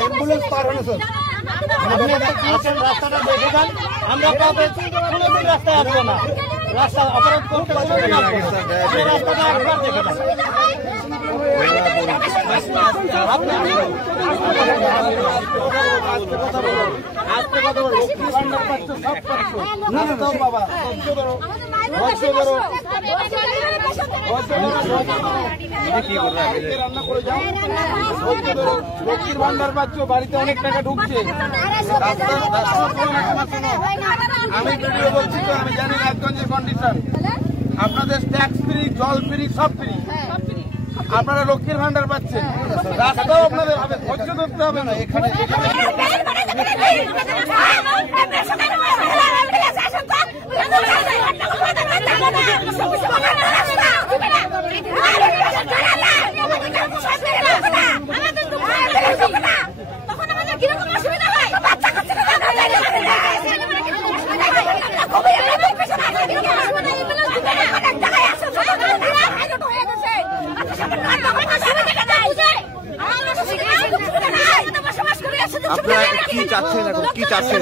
Ambulance পার হলো sir, রাস্তাটা দেখে যান। আমরা রাস্তায় আসবো না, রাস্তা অপরাধ করতে রাস্তাটা একবার দেখে যান। লক্ষ্মীর ভান্ডার পাচ্ছ, বাড়িতে অনেক টাকা ঢুকছে। আমি ভিডিও বলছি তো, আমি জানি রাজগঞ্জের কন্ডিশন। আপনাদের ট্যাক্স ফ্রি, জল ফ্রি, সব ফ্রি। আপনারা লক্ষ্মীর ভান্ডার পাচ্ছেন, রাস্তাও আপনাদের হবে, ধৈর্য ধরতে হবে না। এখানে আপনারা কি চাচ্ছেন এখন, কি চাচ্ছেন?